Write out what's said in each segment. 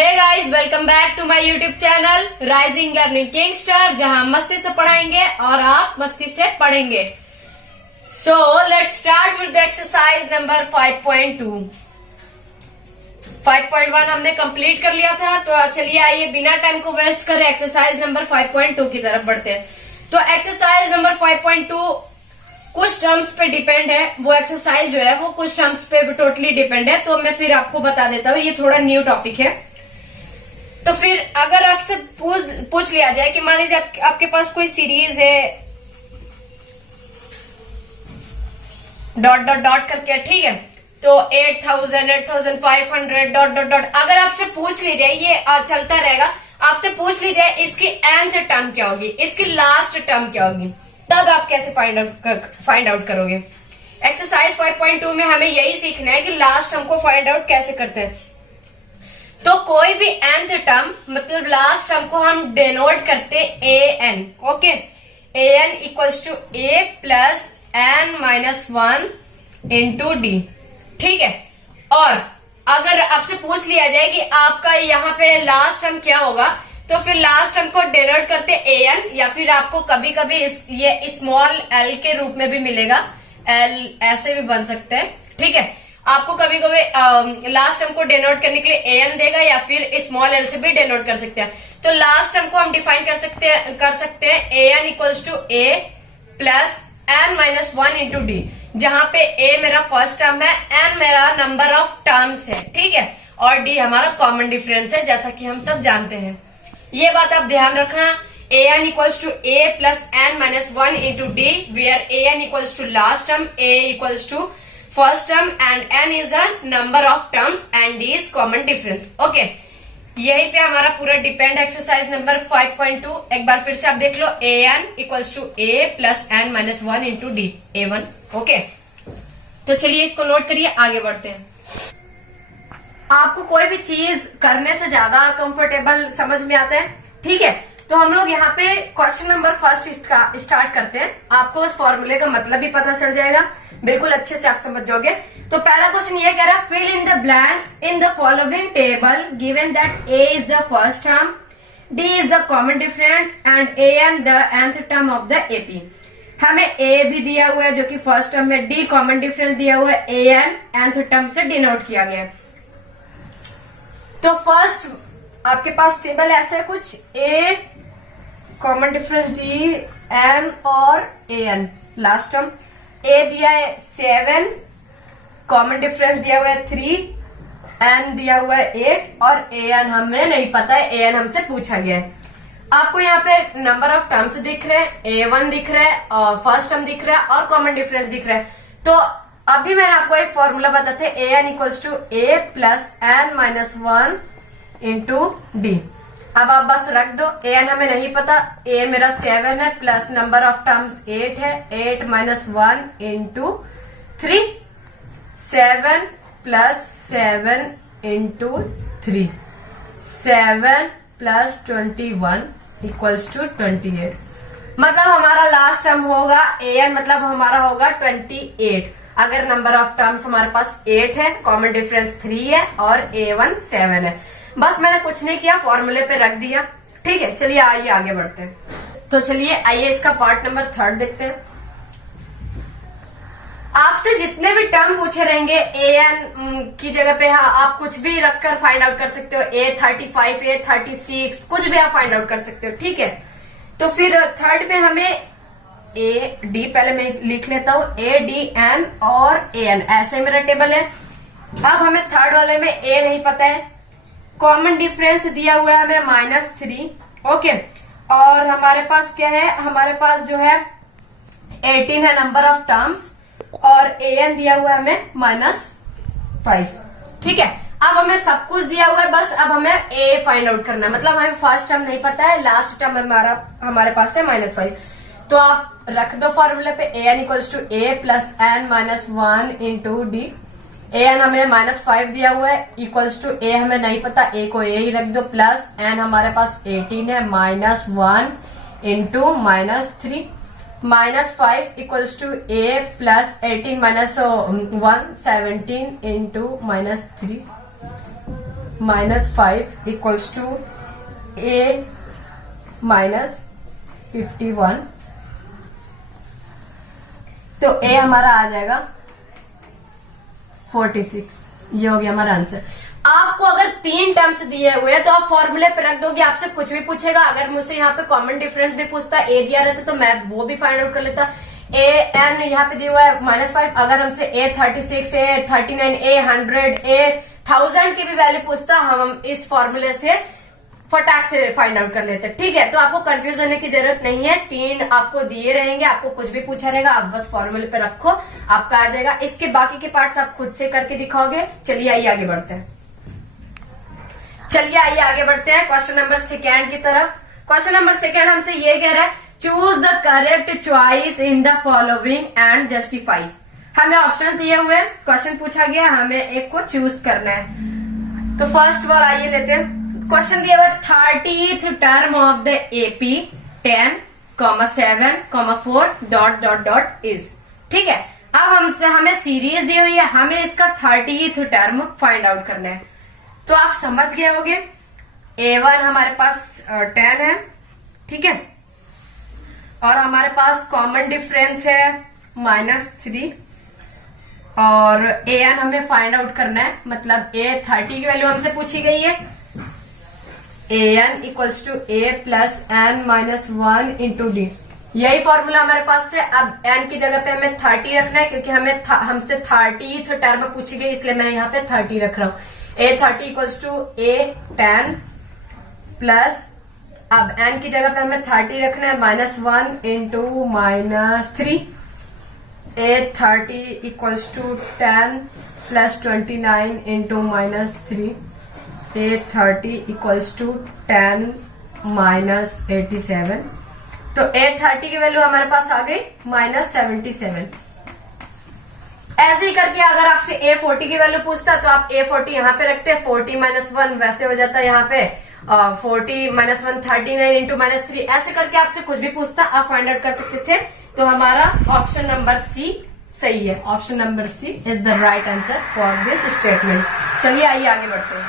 Hey guys, welcome back to my YouTube channel rising earning kingster, जहां हम मस्ती से पढ़ाएंगे और आप मस्ती से पढ़ेंगे। So let's start with the exercise number 5.2। 5.1 हमने कंप्लीट कर लिया था, तो चलिए आइए बिना टाइम को वेस्ट करे एक्सरसाइज नंबर 5.2 की तरफ बढ़ते हैं। तो एक्सरसाइज नंबर 5.2 कुछ टर्म्स पे डिपेंड है। वो एक्सरसाइज जो है वो कुछ टर्म्स पे टोटली डिपेंड है, तो मैं फिर आपको बता देता हूँ। ये थोड़ा न्यू टॉपिक है। तो फिर अगर आपसे पूछ लिया जाए कि मान लीजिए आपके पास कोई सीरीज है डॉट डॉट डॉट करके, ठीक है, तो 8000 8500 डॉट डॉट डॉट, अगर आपसे पूछ ली जाए ये चलता रहेगा, आपसे पूछ ली जाए इसकी nth टर्म क्या होगी, इसकी लास्ट टर्म क्या होगी, तब आप कैसे फाइंड आउट करोगे। एक्सरसाइज 5.2 में हमें यही सीखना है कि लास्ट टर्म को फाइंड आउट कैसे करते हैं। तो कोई भी nth टर्म मतलब लास्ट टर्म को हम डेनोट करते an। Okay, an equals to a plus n-1 into D, ठीक है। और अगर आपसे पूछ लिया जाए कि आपका यहाँ पे लास्ट टर्म क्या होगा, तो फिर लास्ट टर्म को डेनोट करते an, या फिर आपको कभी कभी ये स्मॉल l के रूप में भी मिलेगा, l ऐसे भी बन सकते हैं, ठीक है। आपको कभी कभी लास्ट टर्म को डेनोट करने के लिए an देगा, या फिर स्मॉल l से भी डेनोट कर सकते हैं। तो लास्ट टर्म को हम डिफाइन कर सकते हैं an equals to a plus n-1 into D, जहां पे a मेरा फर्स्ट टर्म है, n मेरा नंबर ऑफ टर्म्स है, ठीक है, और d हमारा कॉमन डिफरेंस है, जैसा कि हम सब जानते हैं। ये बात आप ध्यान रखना। an equals to a plus n-1 into D, where an equals to last term, a equals to first term and n is a number of terms and d is common difference। Okay, यही पे हमारा पूरा depend exercise number 5.2। एक बार फिर से आप देख लो, an equals to a plus n-1 into D, a1। Okay, तो चलिए इसको नोट करिए, आगे बढ़ते हैं। आपको कोई भी चीज करने से ज्यादा कंफर्टेबल समझ में आता है, ठीक है। तो हम लोग यहाँ पे क्वेश्चन नंबर फर्स्ट स्टार्ट करते हैं। आपको उस फॉर्मूले का मतलब भी पता चल जाएगा, बिल्कुल अच्छे से आप समझ जाओगे। तो पहला क्वेश्चन ये कह रहा है, fill in the blanks in the following table given that a is the first term, d is the common difference and an the nth term of the ap। हमें a भी दिया हुआ है जो कि फर्स्ट टर्म है, d common difference दिया हुआ है, an nth टर्म से डिनोट किया गया है। तो फर्स्ट आपके पास टेबल ऐसा है कुछ, a common difference d n और an लास्ट टर्म, a दिया है 7, कॉमन डिफरेंस दिया हुआ है 3, n दिया हुआ है 8 और an हमें नहीं पता है, an हमसे पूछा गया है। आपको यहाँ पे नंबर ऑफ टर्म्स दिख रहे हैं, a1 दिख रहा है और फर्स्ट टर्म दिख रहा है और कॉमन डिफरेंस दिख रहा है। तो अभी मैंने आपको एक फॉर्मूला बताते हैं, an equals to a plus n-1 into D. अब आप बस रख दो, an हमें नहीं पता, a मेरा 7 है प्लस नंबर ऑफ टर्म्स 8 है, 8-1 into 3, 7 plus 7 into 3, 7 plus 21 equals to 28। मतलब हमारा लास्ट टर्म होगा an, मतलब हमारा होगा 28। अगर नंबर ऑफ टर्म्स हमारे पास 8 है, कॉमन डिफरेंस 3 है और a1 7 है। बस मैंने कुछ नहीं किया, फॉर्मूले पे रख दिया, ठीक है। चलिए आइए आगे बढ़ते हैं। तो चलिए आइए इसका पार्ट नंबर 3 देखते हैं। आपसे जितने भी टर्म पूछे रहेंगे an की जगह पे, हाँ, आप कुछ भी रखकर फाइंड आउट कर सकते हो, a35 a36 कुछ भी आप फाइंड आउट कर सकते हो, ठीक है। तो फिर थर्ड में हमें a d, पहले मैं लिख लेता हूं, a d n और an, ऐसे मेरा टेबल है। अब हमें थर्ड वाले में a नहीं पता है, कॉमन डिफरेंस दिया हुआ है हमें -3, ओके, और हमारे पास क्या है, हमारे पास जो है 18 है नंबर ऑफ टर्म्स, और an दिया हुआ है हमें -5, ठीक है। अब हमें सब कुछ दिया हुआ है, बस अब हमें a फाइंड आउट करना है। मतलब हमें फर्स्ट टर्म नहीं पता है, लास्ट टर्म हमारे पास है -5। तो आप रख दो फॉर्मूले पे, an equals to a plus n-1 into D. an हमें -5 दिया हुआ है, इक्वल्स टू a हमें नहीं पता, a को a ही रख दो, प्लस n हमारे पास 18 है, -1 into -3, -5 equals to a plus 18 -1 17 into -3, -5 equals to A -51। तो A हमारा आ जाएगा 46। ये हो गया हमारा आंसर। आपको अगर 3 टर्म्स दिए हुए हैं तो आप फॉर्मूले पे रख दोगे, आपसे कुछ भी पूछेगा। अगर मुझसे यहाँ पे कॉमन डिफरेंस भी पूछता, ए दिया रहता तो मैं वो भी फाइंड आउट कर लेता। ए एन यहाँ पे दिया हुआ है -5, अगर हमसे ए 36, ए 39, ए 100, ए 1000 की भी वैल्यू पूछता, हम इस फॉर्मूले से फटाक से फाइंड आउट कर लेते हैं। ठीक है, तो आपको कंफ्यूज होने की जरूरत नहीं है। 3 आपको दिए रहेंगे, आपको कुछ भी पूछा रहेगा, आप बस फॉर्मूले पे रखो, आपका आ जाएगा। इसके बाकी के पार्ट्स आप खुद से करके दिखाओगे। चलिए आइए आगे बढ़ते हैं। क्वेश्चन नंबर 2 की तरफ। क्वेश्चन नंबर 2 हमसे ये कह रहा है, choose the correct choice in the following and justify. हमें ऑप्शन दिए हुए हैं, क्वेश्चन पूछा गया, हमें एक को चूज करना है। तो फर्स्ट बार आइए लेते हैं। क्वेश्चन दिया हुआ 30th term of the AP 10,7,4 is. ठीक है, अब हमें सीरीज दी हुई है, हमें इसका 30th टर्म फाइंड आउट करना है। तो आप समझ गए होंगे, A1 हमारे पास 10 है। ठीक है, और हमारे पास कॉमन डिफरेंस है -3, और AN हमें फाइंड आउट करना है, मतलब A 30 की वैल्यू हमसे पूछी गई है। AN equals to A plus N -1 into D। यही फॉर्मूला हमारे पास है। अब N की जगह पे हमें 30 रखना है, क्योंकि हमसे 30th टर्म पूछी गई, इसलिए मैं यहाँ पे 30 रख रहा हूँ। A 30 equals to A 10 plus, अब N की जगह पे हमें 30 रखना है, -1 into -3। A 30 equals to 10 plus 29 into -3। A 30 equals to 10 -87। तो A 30 की वैल्यू हमारे पास आ गई -77। ऐसे ही करके अगर आपसे A 40 की वैल्यू पूछता तो आप A 40 यहाँ पे रखते, 40 -1 वैसे हो जाता है यहाँ पे 40 -1 39 इंटू -3। ऐसे करके आपसे कुछ भी पूछता, आप फाइंड आउट कर सकते थे। तो हमारा ऑप्शन नंबर सी सही है। Option number C is the right answer for this statement. चलिए आइए आगे बढ़ते हैं।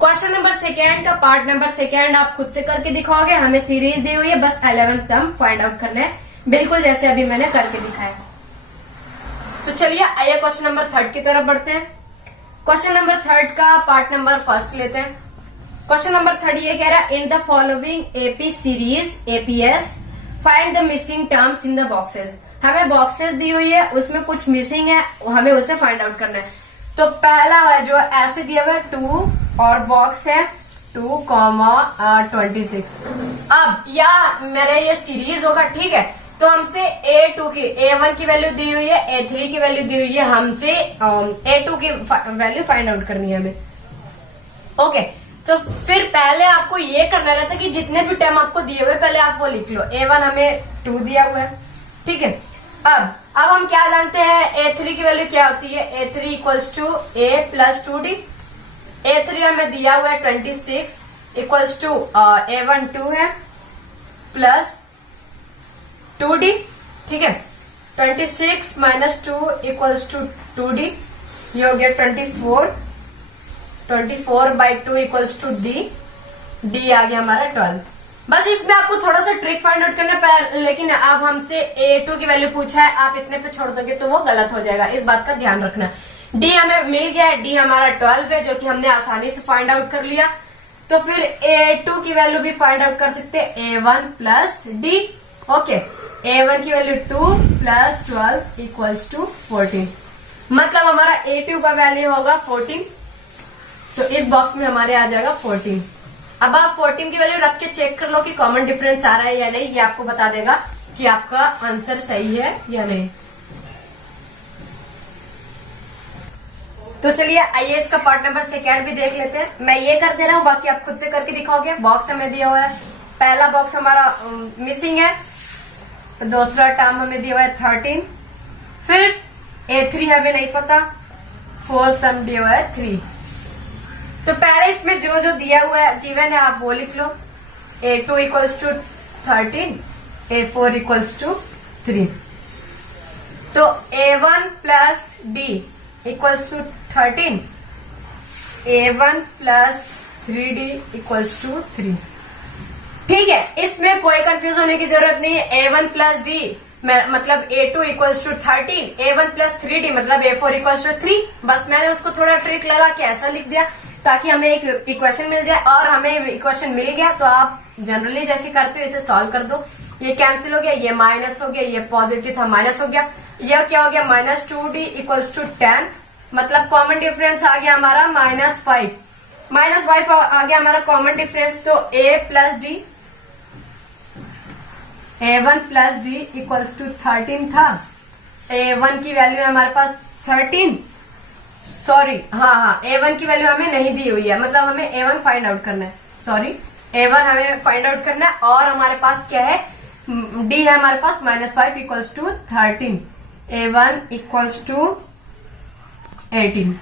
क्वेश्चन नंबर 2 का पार्ट नंबर 2 आप खुद से करके दिखाओगे। हमें सीरीज दी हुई है, बस 11th टर्म फाइंड आउट करना है, बिल्कुल जैसे अभी मैंने करके दिखाया। तो चलिए आइए क्वेश्चन नंबर 3 की तरफ बढ़ते हैं। क्वेश्चन नंबर 3 का पार्ट नंबर 1 लेते हैं। क्वेश्चन नंबर 3 ये कह रहा है, इन the following AP series APS find the missing terms in the boxes. हमें बॉक्सेस दी हुई है, उसमें कुछ मिसिंग है, हमें उसे फाइंड आउट करना है। तो पहला है जो ऐसे दिया हुआ है 2 और बॉक्स है 2,26। अब या मेरे ये सीरीज होगा। ठीक है, तो हमसे A2 की A1 की वैल्यू दी हुई है, A3 की वैल्यू दी हुई है, हमसे A2 की वैल्यू फाइंड आउट करनी है हमें। ओके, तो फिर पहले आपको ये करना रहता है कि जितने भी टर्म आपको दिए हुए पहले आप वो लिख लो। A1 हमें 2 दिया हुआ है। ठीक है, अब हम क्या जानते हैं, A3 की वैल्यू क्या होती है। A3 equals to A plus 2D। A3 हमें दिया हुआ है 26 इक्वल्स टू A1 2 है प्लस 2D। ठीक है, 26 माइनस 2 इक्वल्स टू 2D। ये हो गया 24। 24 by 2 equals to D। D आ गया हमारा 12। बस इसमें आपको थोड़ा सा ट्रिक फाइंड आउट करना है, लेकिन अब हमसे A2 की वैल्यू पूछा है, आप इतने पे छोड़ दोगे तो वो गलत हो जाएगा, इस बात का ध्यान रखना। D हमें मिल गया है, D हमारा 12 है, जो कि हमने आसानी से फाइंड आउट कर लिया। तो फिर A2 की वैल्यू भी फाइंड आउट कर सकते हैं, A1 plus D। Okay, A1 की वैल्यू 2 प्लस 12 इक्वल्स टू 14। मतलब हमारा A2 का वैल्यू होगा 14। तो इस बॉक्स में हमारे आ जाएगा 14। अब आप 14 की वैल्यू रख के चेक कर लो कि कॉमन डिफरेंस आ रहा है या नहीं। ये आपको बता देगा कि आपका आंसर सही है या नहीं। तो चलिए आइए इसका पार्ट नंबर 2 भी देख लेते हैं। मैं ये कर दे रहा हूँ, बाकी आप खुद से करके दिखाओगे। बॉक्स हमें दिया हुआ है, पहला बॉक्स हमारा मिसिंग है, दूसरा टर्म हमें दिया हुआ है 13, फिर A3 हमें नहीं पता, फोर्थ टर्म दिया हुआ है 3। तो पहले इसमें जो जो दिया हुआ है गिवन है आप वो लिख लो। A2 equals to 13, A4 equals to 3। तो A1 plus D equals to 13, A1 plus 3D equals to 3। ठीक है, इसमें कोई कंफ्यूज होने की जरूरत नहीं है। A1 प्लस D मतलब A2 equals to 13, A1 plus 3D मतलब A4 इक्वल्स टू 3। बस मैंने उसको थोड़ा ट्रिक लगा के ऐसा लिख दिया ताकि हमें एक इक्वेशन मिल जाए, और हमें इक्वेशन मिल गया तो आप जनरली जैसे करते हो इसे सॉल्व कर दो। ये कैंसिल हो गया, ये माइनस हो गया, ये पॉजिटिव था माइनस हो गया, ये क्या हो गया -2D इक्वल्स टू 10 मतलब कॉमन डिफरेंस आ गया हमारा -5 आ गया हमारा कॉमन डिफरेंस। तो A plus D A1 plus D equals to 13 था। A1 की वैल्यू है हमारे पास 13, सॉरी हाँ A1 की वैल्यू हमें नहीं दी हुई है, मतलब हमें A1 फाइंड आउट करना है, सॉरी A1 हमें फाइंड आउट करना है। और हमारे पास क्या है, D है हमारे पास -5 equals to 13, A1 equals to 18।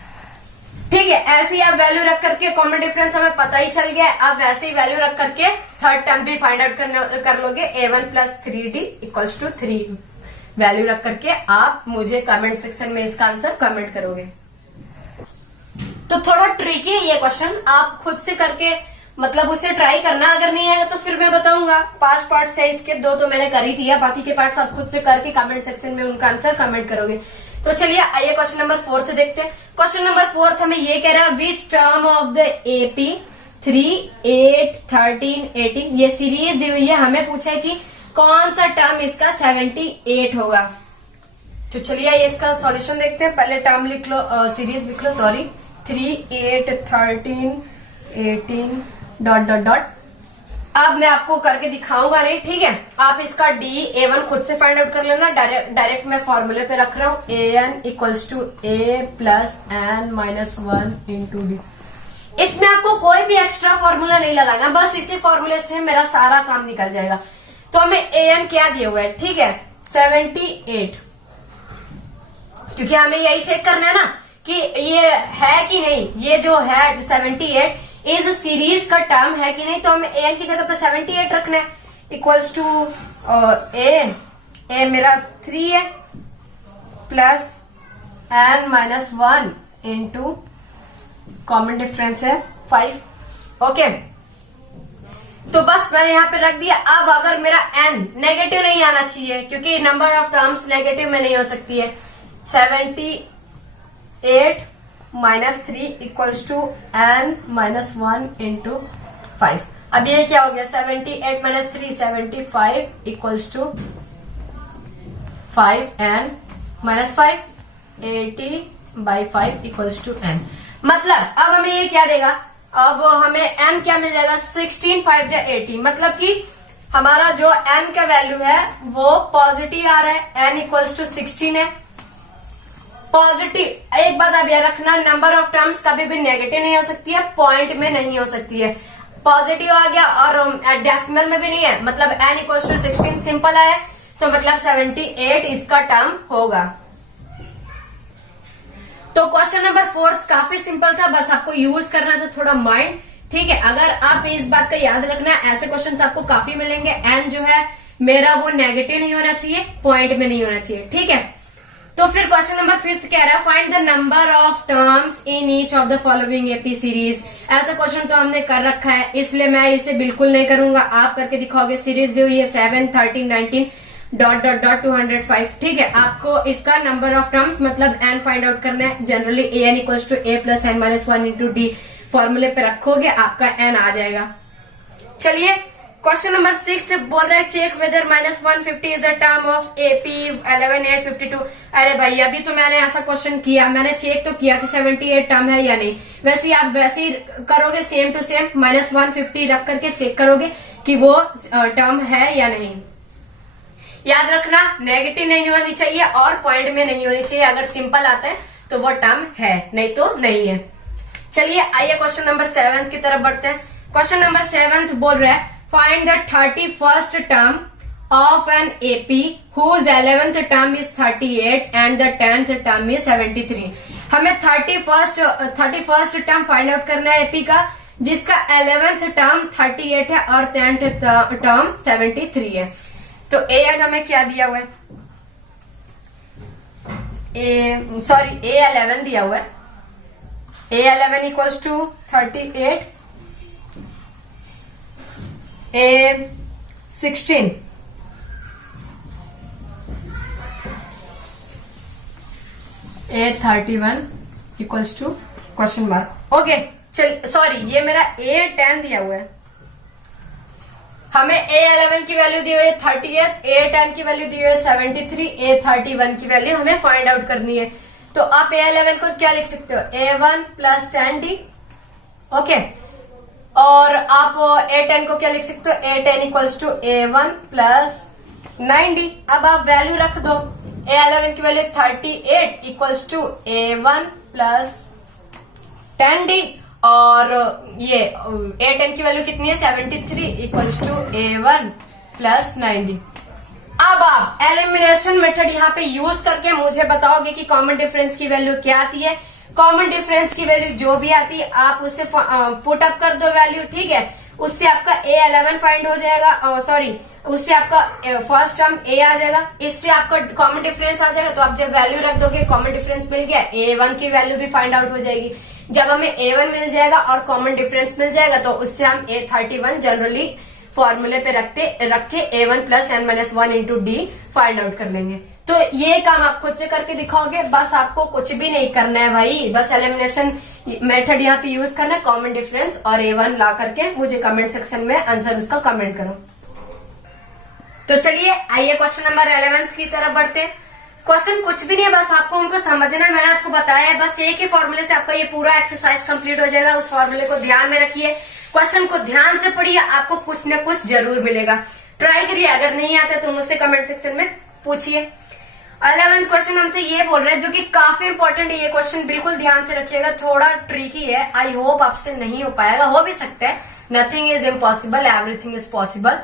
ठीक है, ऐसे ही आप वैल्यू रख करके कॉमन डिफरेंस हमें पता ही चल गया। अब वैसे ही वैल्यू रख करके थर्ड टर्म भी फाइंड आउट कर लोगे। A1 plus 3D equals to 3 value रख करके आप मुझे कमेंट सेक्शन में इसका आंसर कमेंट करोगे। तो थोड़ा ट्रिकी है ये क्वेश्चन, आप खुद से करके मतलब उसे ट्राई करना। अगर नहीं आएगा तो फिर मैं बताऊंगा। 5 पार्ट्स है इसके, 2 तो मैंने कर ही दिया, बाकी के पार्ट्स आप खुद से करके कमेंट सेक्शन में उनका आंसर कमेंट करोगे। तो चलिए आइए क्वेश्चन नंबर 4 देखते हैं। क्वेश्चन नंबर 4 हमें ये कह रहा है which term of the AP 3, 8, 13, 18 ये सीरीज दी हुई है। हमें पूछा है कि कौन सा टर्म इसका 78 होगा। तो चलिए आइए इसका सॉल्यूशन देखते हैं। पहले टर्म लिख लो, सीरीज लिख लो, सॉरी 3, 8, 13, 18 ... अब मैं आपको करके दिखाऊंगा नहीं, ठीक है। आप इसका A1 खुद से फाइंड आउट कर लेना। डायरेक्ट मैं फॉर्मूले पे रख रहा हूं, AN equals to A plus N minus 1 into D। इसमें आपको कोई भी एक्स्ट्रा फॉर्मूला नहीं लगाना, बस इसी फॉर्मूले से मेरा सारा काम निकल जाएगा। तो हमें AN क्या दिया हुआ है, ठीक है 78, क्योंकि हमें यही चेक करना है ना कि ये है कि नहीं। ये जो है 78 इस सीरीज का टर्म है कि नहीं, तो हमें AN की जगह पे 78 रखना है। इक्वल्स टू A मेरा 3 है plus N minus 1 into common difference है 5। ओके, तो बस मैंने यहाँ पे रख दिया। अब अगर मेरा N नेगेटिव नहीं आना चाहिए, क्योंकि नंबर ऑफ टर्म्स नेगेटिव में नहीं हो सकती है। 78 minus 3 equals to N minus 1 into 5। अब ये क्या हो गया, 78 minus 3 75 equals to 5N minus 5 80/5 equals to N। मतलब अब हमें ये क्या देगा, अब हमें N क्या मिल जाएगा 16 5 या 80। मतलब कि हमारा जो N का वैल्यू है वो पॉजिटिव आ रहा है। N इक्वल्स टू 16 है, पॉजिटिव। एक बात आप याद रखना, नंबर ऑफ टर्म्स कभी भी नेगेटिव नहीं हो सकती है, पॉइंट में नहीं हो सकती है। पॉजिटिव आ गया और डेसिमल में भी नहीं है, मतलब N इक्वल्स टू 16 सिंपल है, तो मतलब 78 इसका टर्म होगा। तो क्वेश्चन नंबर 4 काफी सिंपल था, बस आपको यूज करना था थोड़ा माइंड, ठीक है। अगर आप इस बात का याद रखना, ऐसे क्वेश्चंस आपको काफी मिलेंगे। N जो है मेरा वो नेगेटिव नहीं होना चाहिए, पॉइंट में नहीं होना चाहिए, ठीक है। तो फिर क्वेश्चन नंबर 5 कह रहा है find the number of terms in each of the following AP series. ऐसा क्वेश्चन तो हमने कर रखा है, इसलिए मैं इसे बिल्कुल नहीं करूंगा, आप करके दिखाओगे। सीरीज दी हुई है 7 13 19 ... 205, ठीक है। आपको इसका नंबर ऑफ टर्म्स मतलब N फाइंड आउट करना है। Generally AN equals to A plus N minus 1 into D फॉर्मूले पे रखोगे, आपका N आ जाएगा। चलिए क्वेश्चन नंबर 6 बोल रहा है check whether -150 is a term of AP 11 8 52। अरे भाई अभी तो मैंने ऐसा क्वेश्चन किया, मैंने चेक तो किया कि 78 टर्म है या नहीं। वैसे आप वैसे ही करोगे, सेम टू सेम -150 रख करके चेक करोगे कि वो टर्म है या नहीं। याद रखना नेगेटिव नहीं होनी चाहिए और पॉइंट में नहीं होनी चाहिए। अगर सिंपल आता है तो वो टर्म है, नहीं तो नहीं है। चलिए आइए क्वेश्चन नंबर 7 की तरफ बढ़ते हैं। क्वेश्चन नंबर 7 बोल रहा है find the 31st term of an AP whose 11th term is 38 and the 10th term is 73। हमें 31st टर्म फाइंड आउट करना है AP का, जिसका 11th टर्म 38 है और 10th टर्म 73 है। तो AN हमें क्या दिया हुआ है, A11 दिया हुआ है। A11 equals to 38, A16 A31 equals to question mark. Okay, चल सॉरी, ये मेरा A10 दिया हुआ है, हमें A11 की वैल्यू दी हुई है 38, A10 की वैल्यू दी हुई है 73, A31 की वैल्यू हमें फाइंड आउट करनी है। तो आप A11 को क्या लिख सकते हो, A1 प्लस 10D। ओके, और आप A10 को क्या लिख सकते हो, A10 equals to A1 plus 9D। अब आप वैल्यू रख दो, A11 की value 38 equals to A1 plus 10D, और ये A10 की वैल्यू कितनी है 73 equals to A1 plus 9D। अब आप एलिमिनेशन मेथड यहाँ पे यूज करके मुझे बताओगे कि कॉमन डिफरेंस की वैल्यू क्या आती है। कॉमन डिफरेंस की वैल्यू जो भी आती है आप उससे पुट अप कर दो वैल्यू, ठीक है। उससे आपका A11 फाइंड हो जाएगा, सॉरी उससे आपका फर्स्ट टर्म A आ जाएगा, इससे आपका कॉमन डिफरेंस आ जाएगा। तो आप जब वैल्यू रख दोगे, कॉमन डिफरेंस मिल गया, A1 की वैल्यू भी फाइंड आउट हो जाएगी। जब हमें A1 मिल जाएगा और कॉमन डिफरेंस मिल जाएगा तो उससे हम A31 जनरली फॉर्मूले पे रख के A1 plus n-1 into D find out कर लेंगे। तो ये काम आप खुद से करके दिखाओगे, बस आपको कुछ भी नहीं करना है भाई, बस एलिमिनेशन मेथड यहाँ पे यूज करना है, कॉमन डिफरेंस और A1 ला करके मुझे कमेंट सेक्शन में आंसर उसका कमेंट करो। तो चलिए आइए क्वेश्चन नंबर 11 की तरफ बढ़ते हैं। क्वेश्चन कुछ भी नहीं है, बस आपको उनको समझना है। मैंने आपको बताया है, बस एक ही फॉर्मूले से आपका ये पूरा एक्सरसाइज कंप्लीट हो जाएगा। उस फॉर्मूले को ध्यान में रखिए, क्वेश्चन को ध्यान से पढ़िए, आपको कुछ न कुछ जरूर मिलेगा। ट्राई करिए, अगर नहीं आता तो मुझसे कमेंट सेक्शन में पूछिए। 11th क्वेश्चन हमसे ये बोल रहे हैं, जो कि काफी इंपॉर्टेंट है ये क्वेश्चन, बिल्कुल ध्यान से रखिएगा। थोड़ा ट्रिकी है, आई होप आपसे नहीं हो पाएगा, हो भी सकता है। Nothing is impossible, everything is possible.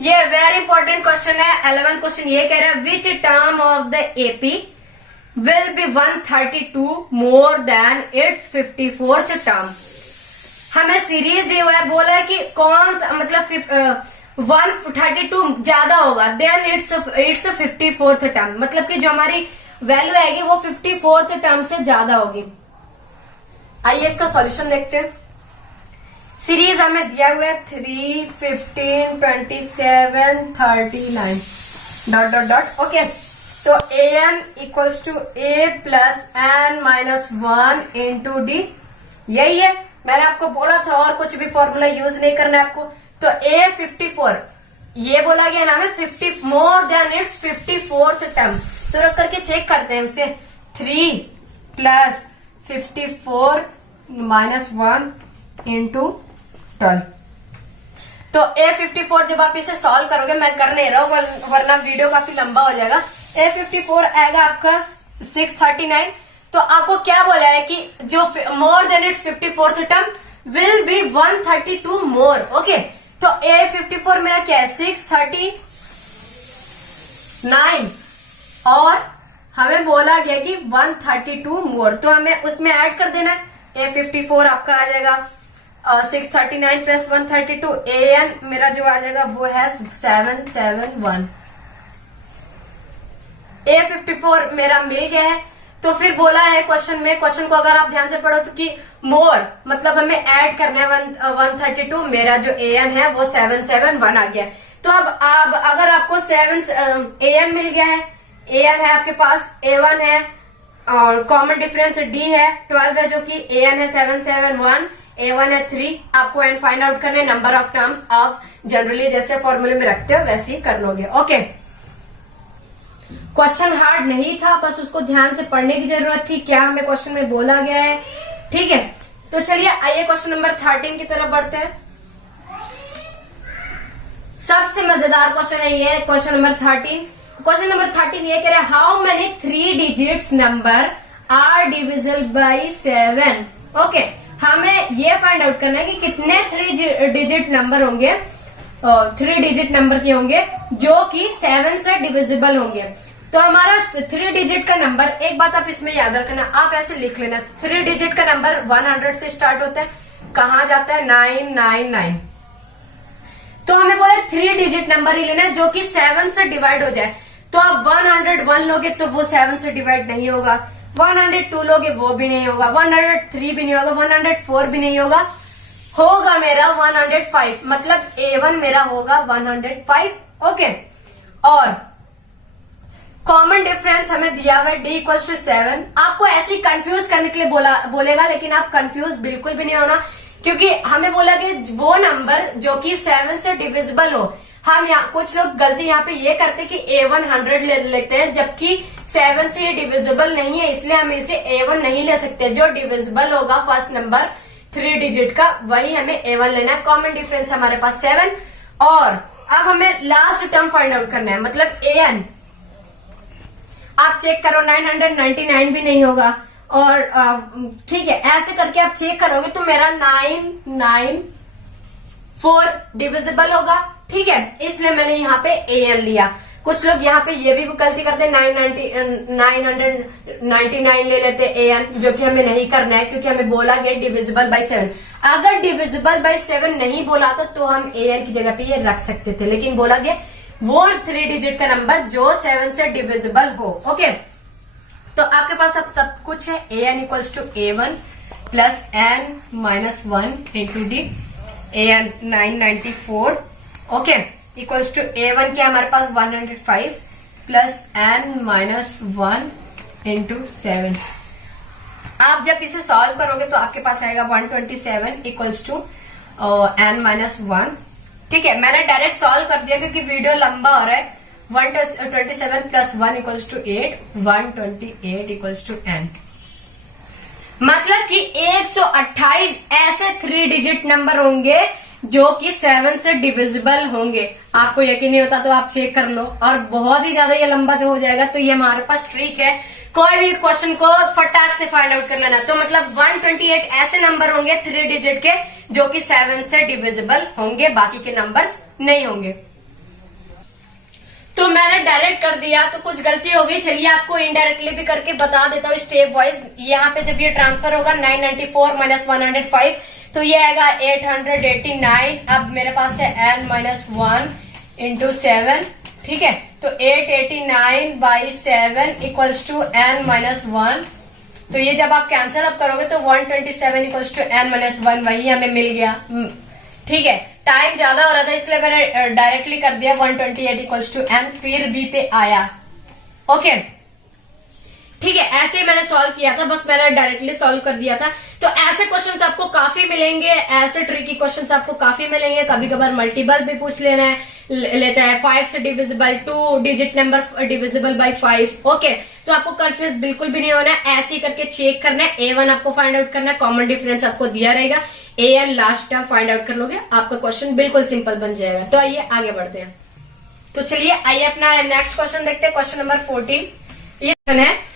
ये वेरी इंपॉर्टेंट क्वेश्चन है। 11th क्वेश्चन ये कह रहा है, which term of the AP will be 132 more than it's 54th term. हमें सीरीज दी हुआ है, बोला है कि कौन सा मतलब 132 ज्यादा होगा देन इट्स 54th टर्म, मतलब कि जो हमारी वैल्यू आएगी वो 54th टर्म से ज्यादा होगी। आइए इसका सॉल्यूशन देखते हैं। सीरीज हमें दिया हुआ है 3, 15, 27, 39 डॉट डॉट डॉट। ओके, तो an equals to a plus n-1 into D, यही है। मैंने आपको बोला था और कुछ भी फॉर्मूला यूज नहीं करना है आपको। तो a 54 ये बोला गया ना हमें 50 more than it's 54th term. तो रख करके चेक करते हैं उसे, 3 प्लस 54 माइनस 1 इंटू 12। तो A54 जब आप इसे सॉल्व करोगे, मैं कर नहीं रहा हूं वरना वीडियो काफी लंबा हो जाएगा। A54 आएगा आपका 639। तो आपको क्या बोला है कि जो more than it's 54th term will be 132 more. Okay, तो A54 मेरा क्या है 639 और हमें बोला गया कि 132 मोर, तो हमें उसमें ऐड कर देना है। A54 आपका आ जाएगा 639 प्लस 132, an मेरा जो आ जाएगा वो है 771। A54 मेरा मिल गया है। तो फिर बोला है क्वेश्चन में, क्वेश्चन को अगर आप ध्यान से पढ़ो तो कि मोर मतलब हमें ऐड करना है 132, मेरा जो an है वो 771 आ गया। तो अब अगर आपको an मिल गया है, an है आपके पास, a1 है और कॉमन डिफरेंस d है 12 है, जो कि an है 771, a1 है 3। आपको n फाइंड आउट करने, नंबर ऑफ टर्म्स आप जनरली जैसे फॉर्मूले में रखते हो वैसे ही कर लोगे। ओके, क्वेश्चन हार्ड नहीं था, बस उसको ध्यान से पढ़ने की जरूरत थी, क्या हमें क्वेश्चन में बोला गया है। ठीक है, तो चलिए आइए क्वेश्चन नंबर 13 की तरफ बढ़ते हैं। सबसे मजेदार क्वेश्चन है ये क्वेश्चन नंबर 13। क्वेश्चन नंबर 13 ये कह रहा है, how many 3 digits number are divisible by 7। Okay, हमें ये फाइंड आउट करना है कि कितने 3 डिजिट नंबर होंगे, 3 डिजिट नंबर के होंगे जो कि 7 से डिविजिबल होंगे। तो हमारा 3 डिजिट का नंबर, एक बात आप इसमें याद रखना, आप ऐसे लिख लेना, 3 डिजिट का नंबर 100 से स्टार्ट होता है, कहाँ जाता है 999। तो हमें बोला 3 डिजिट नंबर ही लेना है जो कि 7 से डिवाइड हो जाए। तो आप 101 लोगे तो वो 7 से डिवाइड नहीं होगा, 102 लोगे वो भी नहीं होगा, 103 भी नहीं होगा, 104 भी नहीं होगा, होगा मेरा 105, मतलब A1 मेरा होगा 105। ओके, और कॉमन डिफरेंस हमें दिया हुआ है D इक्वल टू 7। आपको ऐसे ही कंफ्यूज करने के लिए बोलेगा, लेकिन आप कंफ्यूज बिल्कुल भी नहीं होना, क्योंकि हमें बोला कि वो नंबर जो कि 7 से डिविजिबल हो। हम यहाँ कुछ लोग गलती यहाँ पे ये करते कि A1 100 ले लेते हैं, जबकि 7 से ये डिविजिबल नहीं है, इसलिए हम इसे A1 नहीं ले सकते। जो डिविजिबल होगा फर्स्ट नंबर 3 डिजिट का, वही हमें A1 लेना है। कॉमन डिफरेंस हमारे पास 7, और अब हमें लास्ट टर्म फाइंड आउट करना है, मतलब AN। आप चेक करो 999 भी नहीं होगा, और ठीक है, ऐसे करके आप चेक करोगे तो मेरा 994 डिविजिबल होगा। ठीक है, इसलिए मैंने यहाँ पे AN लिया। कुछ लोग यहाँ पे ये भी गलती करते 999 ले लेते AN, जो कि हमें नहीं करना है, क्योंकि हमें बोला गया डिविजिबल बाय 7। अगर डिविजिबल बाय 7 नहीं बोला तो हम AN की जगह पे ये रख सकते थे, लेकिन बोला गया वो 3 डिजिट का नंबर जो 7 से डिविजिबल हो। ओके, तो आपके पास अब सब कुछ है। AN equals to A1 plus N minus 1 into D, AN 994, okay, equals to A1 क्या हमारे पास 105 प्लस N माइनस 1 इंटू 7। आप जब इसे सॉल्व करोगे तो आपके पास आएगा 127 इक्वल्स टू N माइनस 1। ठीक है, मैंने डायरेक्ट सॉल्व कर दिया क्योंकि वीडियो लंबा हो रहा है। 127 plus 1 equals to 8, 128 equals to N। मतलब कि 128 ऐसे 3 डिजिट नंबर होंगे जो कि 7 से डिविजिबल होंगे। आपको यकीन नहीं होता तो आप चेक कर लो, और बहुत ही ज्यादा ये लंबा जो हो जाएगा, तो ये हमारे पास ट्रिक है, कोई भी क्वेश्चन को फटाक से फाइंड आउट कर लेना। तो मतलब 128 ऐसे नंबर होंगे 3 डिजिट के जो कि 7 से डिविजिबल होंगे, बाकी के नंबर्स नहीं होंगे। तो मैंने डायरेक्ट कर दिया तो कुछ गलती हो गई, चलिए आपको इनडायरेक्टली भी करके बता देता हूँ स्टेप वाइज। यहाँ पे जब ये ट्रांसफर होगा 994 माइनस 105, तो ये आएगा 889। अब मेरे पास है N माइनस 1 इंटू 7। ठीक है, तो 889 by 7 equals to N minus 1। तो ये जब आप कैंसिल अप करोगे तो 127 इक्वल्स टू N माइनस 1 वही हमें मिल गया। ठीक है, टाइम ज्यादा हो रहा था इसलिए मैंने डायरेक्टली कर दिया 128 इक्वल्स टू N, फिर B पे आया। ओके, ठीक है, ऐसे ही मैंने सॉल्व किया था, बस मैंने डायरेक्टली सॉल्व कर दिया था। तो ऐसे क्वेश्चंस आपको काफी मिलेंगे, ऐसे ट्रिकी क्वेश्चंस आपको काफी मिलेंगे। कभी कभार मल्टीपल भी पूछ लेता है 5 से divisible, 2 digit number divisible by 5। Okay, तो आपको कंफ्यूज बिल्कुल भी नहीं होना है, ऐसे ही करके चेक करना है। A1 आपको फाइंड आउट करना है, कॉमन डिफरेंस आपको दिया रहेगा, AN last term find out कर लोगे, आपका क्वेश्चन बिल्कुल सिंपल बन जाएगा। तो आइए आगे बढ़ते हैं। तो चलिए आइए अपना नेक्स्ट क्वेश्चन देखते हैं, क्वेश्चन नंबर 14। ये है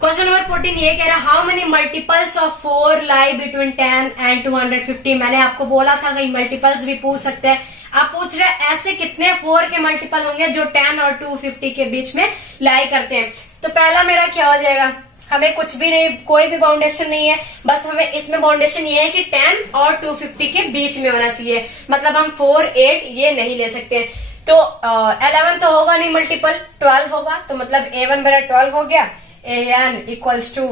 क्वेश्चन नंबर 14, ये कह रहा है how many multiples of 4 lie between 10 and 250। मैंने आपको बोला था कि मल्टीपल्स भी पूछ सकते हैं। आप पूछ रहे हैं ऐसे कितने 4 के मल्टीपल होंगे जो 10 और 250 के बीच में लाई करते हैं। तो पहला मेरा क्या हो जाएगा, हमें कुछ भी नहीं, कोई भी बाउंडेशन नहीं है, बस हमें इसमें बाउंडेशन ये है कि 10 और 250 के बीच में होना चाहिए। मतलब हम 4, 8 ये नहीं ले सकते। तो 11 तो होगा नहीं मल्टीपल, 12 होगा, तो मतलब A1 मेरा 12 हो गया। AN इक्वल्स टू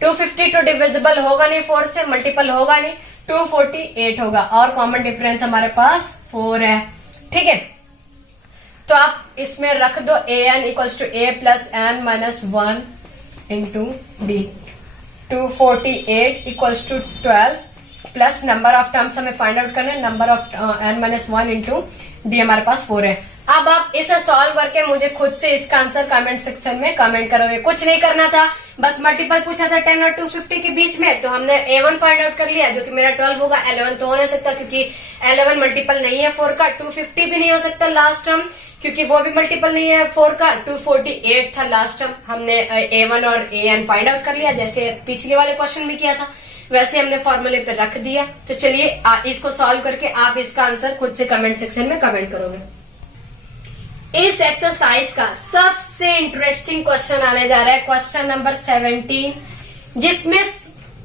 250 तो डिविजिबल होगा नहीं 4 से, मल्टीपल होगा नहीं, 248 होगा, और कॉमन डिफरेंस हमारे पास 4 है। ठीक है, तो आप इसमें रख दो AN equals to A plus N minus 1 into D। 248 equals to 12 plus number of terms हमें फाइंड आउट करना है, number of N minus 1 into D हमारे पास 4 है। अब आप इसे सॉल्व करके मुझे खुद से इसका आंसर कमेंट सेक्शन में कमेंट करोगे। कुछ नहीं करना था, बस मल्टीपल पूछा था 10 और 250 के बीच में, तो हमने A1 फाइंड आउट कर लिया जो कि मेरा 12 होगा। 11 तो हो नहीं सकता क्योंकि 11 मल्टीपल नहीं है 4 का। 250 भी नहीं हो सकता लास्ट टर्म क्योंकि वो भी मल्टीपल नहीं है 4 का। 248 था लास्ट टर्म। हमने A1 और AN फाइंड आउट कर लिया, जैसे पिछले वाले क्वेश्चन में किया था वैसे हमने फॉर्मूले पे रख दिया। तो चलिए इसको सॉल्व करके आप इसका आंसर खुद से कमेंट सेक्शन में कमेंट करोगे। इस एक्सरसाइज का सबसे इंटरेस्टिंग क्वेश्चन आने जा रहा है, क्वेश्चन नंबर 17, जिसमें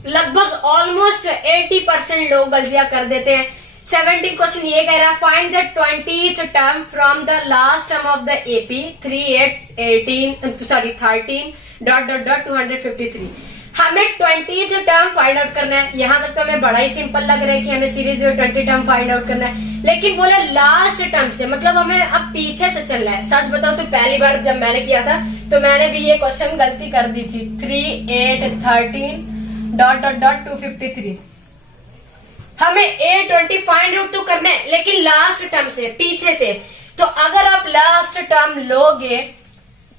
लगभग ऑलमोस्ट 80% लोग गलतियां कर देते हैं। 17 क्वेश्चन ये कह रहा है find the 20th term from the last term of the AP 13 dot dot dot 253। हमें 20th टर्म फाइंड आउट करना है। यहां तक तो हमें बड़ा ही सिंपल लग रहा है कि हमें सीरीज में 20 टर्म फाइंड आउट करना है, लेकिन बोला लास्ट टर्म से, मतलब हमें अब पीछे से चलना है। सच बताओ तो पहली बार जब मैंने किया था तो मैंने भी ये क्वेश्चन गलती कर दी थी। 3 8 13 डॉट डॉट डॉट 253। हमें A20 फाइंड आउट तो करना है, लेकिन लास्ट टर्म से, पीछे से। तो अगर आप लास्ट टर्म लोगे,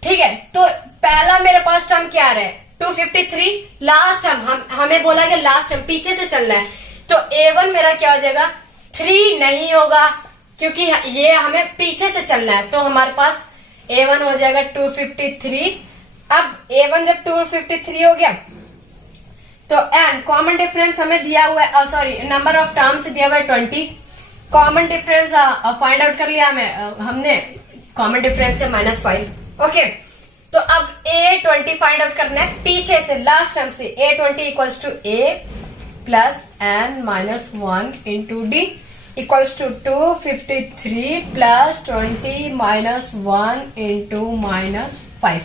ठीक है, तो पहला मेरे पास टर्म क्या रहा है 253। लास्ट टर्म हमें बोला कि लास्ट टर्म पीछे से चलना है, तो A1 मेरा क्या हो जाएगा 3 नहीं होगा, क्योंकि ये हमें पीछे से चलना है। तो हमारे पास A1 हो जाएगा 253। अब A1 जब 253 हो गया तो एन कॉमन डिफरेंस हमें दिया हुआ है, सॉरी नंबर ऑफ टर्म्स दिया हुआ है 20। कॉमन डिफरेंस फाइंड आउट कर लिया हमने कॉमन डिफरेंस से -5। ओके, तो अब A20 फाइंड आउट करना है पीछे से, लास्ट टर्म से। A20 equals to A plus n minus 1 into D equals to 253 plus 20 minus 1 into -5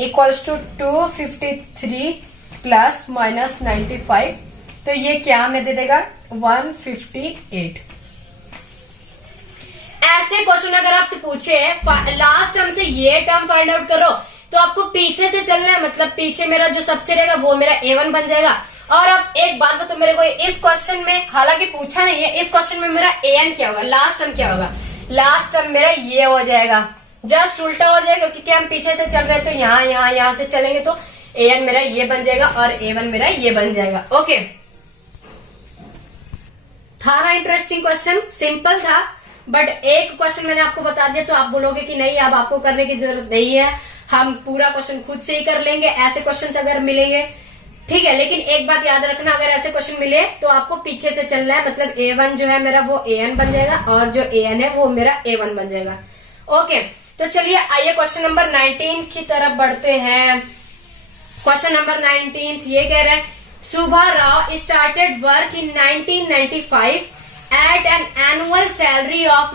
equals to 253 plus minus 95। तो ये क्या हमें दे देगा 158। ऐसे क्वेश्चन अगर आपसे पूछे लास्ट टर्म से ये टर्म फाइंड आउट करो, तो आपको पीछे से चलना है, मतलब पीछे मेरा जो सबसे रहेगा वो मेरा A1 बन जाएगा। और अब एक बात बताओ मेरे को, इस क्वेश्चन में हालांकि पूछा नहीं है, इस क्वेश्चन में मेरा AN क्या होगा, लास्ट टर्म क्या होगा। लास्ट टर्म मेरा ये हो जाएगा, जस्ट उल्टा हो जाएगा, क्योंकि हम पीछे से चल रहे हैं। तो यहां से चलेंगे तो AN मेरा ये बन जाएगा और A1 मेरा ये बन जाएगा। ओके, था ना इंटरेस्टिंग क्वेश्चन, सिंपल था, बट एक क्वेश्चन मैंने आपको बता दिया तो आप बोलोगे कि नहीं अब आपको करने की जरूरत नहीं है, हम पूरा क्वेश्चन खुद से ही कर लेंगे ऐसे क्वेश्चन अगर मिलेंगे, ठीक है। लेकिन एक बात याद रखना, अगर ऐसे क्वेश्चन मिले तो आपको पीछे से चलना है, मतलब A1 जो है मेरा वो AN बन जाएगा और जो AN है वो मेरा A1 बन जाएगा। ओके, तो चलिए आइए क्वेश्चन नंबर 19 की तरफ बढ़ते हैं। क्वेश्चन नंबर 19 ये कह रहा है Subha Rao started work in 1995 at an annual salary of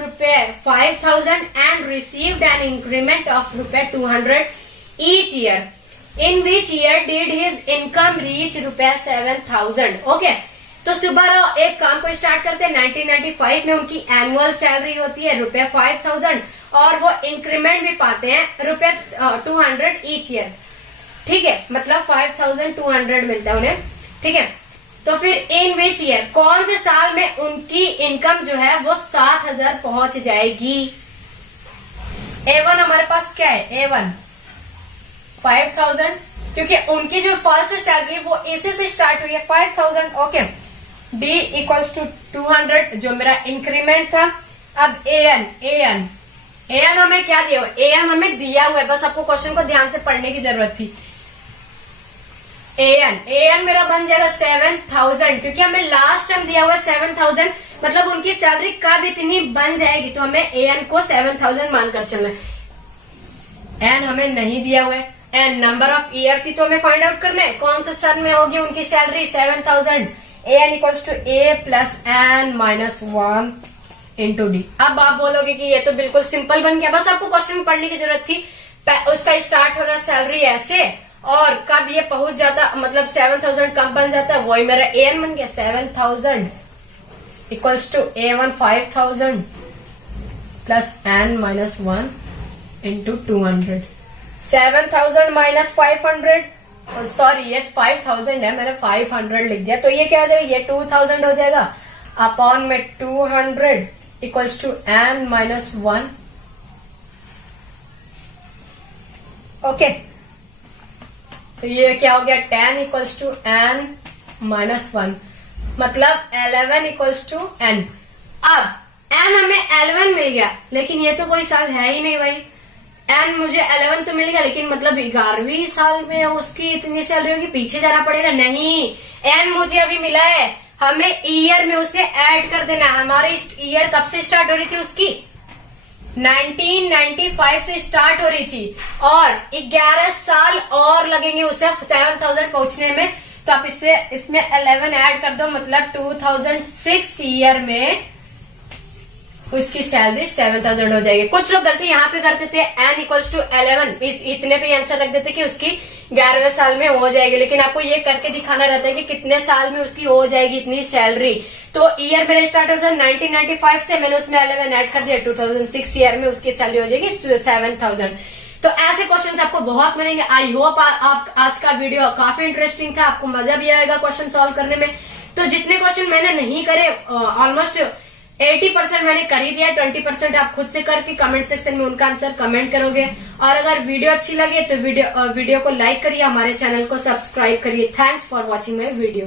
₹5,000 and received an increment of ₹200 each year. In which year did his income reach ₹7,000? Okay, तो सुभा राव एक काम को स्टार्ट करते हैं 1995 में, उनकी एनुअल सैलरी होती है ₹5,000 और वो इंक्रीमेंट भी पाते हैं ₹200 ईच ईयर, ठीक है, मतलब 5,200 मिलता है उन्हें, ठीक है। तो फिर इन विच ईयर, कौन से साल में उनकी इनकम जो है वो 7,000 पहुंच जाएगी। A1 हमारे पास क्या है, A1 5,000, क्योंकि उनकी जो फर्स्ट सैलरी वो इसी से स्टार्ट हुई है 5,000। ओके, D इक्वल्स टू 200 जो मेरा इंक्रीमेंट था। अब AN हमें क्या दिया हुआ है, AN हमें दिया हुआ है, बस आपको क्वेश्चन को ध्यान से पढ़ने की जरूरत थी। AN मेरा बन जाएगा 7,000, क्योंकि हमें लास्ट टाइम दिया हुआ है 7,000, मतलब उनकी सैलरी कब इतनी बन जाएगी, तो हमें AN को 7,000 मानकर चलना है। N हमें नहीं दिया हुआ है, and number of years he तो हमें फाइंड आउट करना है, कौन से सन में होगी उनकी salary 7,000। AN equals to A plus N minus 1 into D. अब आप बोलोगे कि ये तो बिल्कुल सिंपल बन गया, बस आपको क्वेश्चन पढ़ने की जरूरत थी। उसका स्टार्ट होना सैलरी ऐसे और कब ये पहुंच जाता, मतलब 7,000 कब बन जाता है, वही मेरा AN बन गया 7,000 equals to A1 5,000 plus N minus 1 into 200। 7,000 minus 500, sorry ये 5,000 है, मैंने 500 लिख दिया, तो ये क्या हो जाएगा, ये 2,000 हो जाएगा अपॉन में 200 equals to N minus 1। Okay, तो ये क्या हो गया 10 इक्वल्स टू N माइनस 1, मतलब 11 इक्वल्स टू N। अब N हमें 11 मिल गया, लेकिन ये तो कोई साल है ही नहीं भाई। N मुझे 11 तो मिल गया, लेकिन मतलब 11वीं साल में उसकी इतनी सैलरी होगी, पीछे जाना पड़ेगा। नहीं, N मुझे अभी मिला है, हमें ईयर में उसे ऐड कर देना है। हमारी ईयर कब से स्टार्ट हो रही थी उसकी, 1995 से स्टार्ट हो रही थी, और 11 साल और लगेंगे उसे 7,000 पहुंचने में। तो आप इसमें 11 ऐड कर दो, मतलब 2006 ईयर में उसकी सैलरी 7000 हो जाएगी। कुछ लोग गलती यहाँ पे कर देते हैं, n इक्वल्स टू 11 इतने पे आंसर रख देते कि उसकी 11वें साल में हो जाएगी, लेकिन आपको ये करके दिखाना रहता है कि कितने साल में उसकी हो जाएगी इतनी सैलरी। तो ईयर मेरा स्टार्ट होता है 1995 से, मैंने उसमें 11 ऐड कर दिया, 2006 ईयर में उसकी सैलरी हो जाएगी 7000। तो ऐसे क्वेश्चन आपको बहुत मिलेंगे। आई होप आप आज का वीडियो काफी इंटरेस्टिंग था, आपको मजा भी आएगा क्वेश्चन सॉल्व करने में। तो जितने क्वेश्चन मैंने नहीं करे, ऑलमोस्ट 80% मैंने कर ही दिया, 20% आप खुद से करके कमेंट सेक्शन में उनका आंसर कमेंट करोगे। और अगर वीडियो अच्छी लगे तो वीडियो को लाइक करिए, हमारे चैनल को सब्सक्राइब करिए। Thanks for watching my video.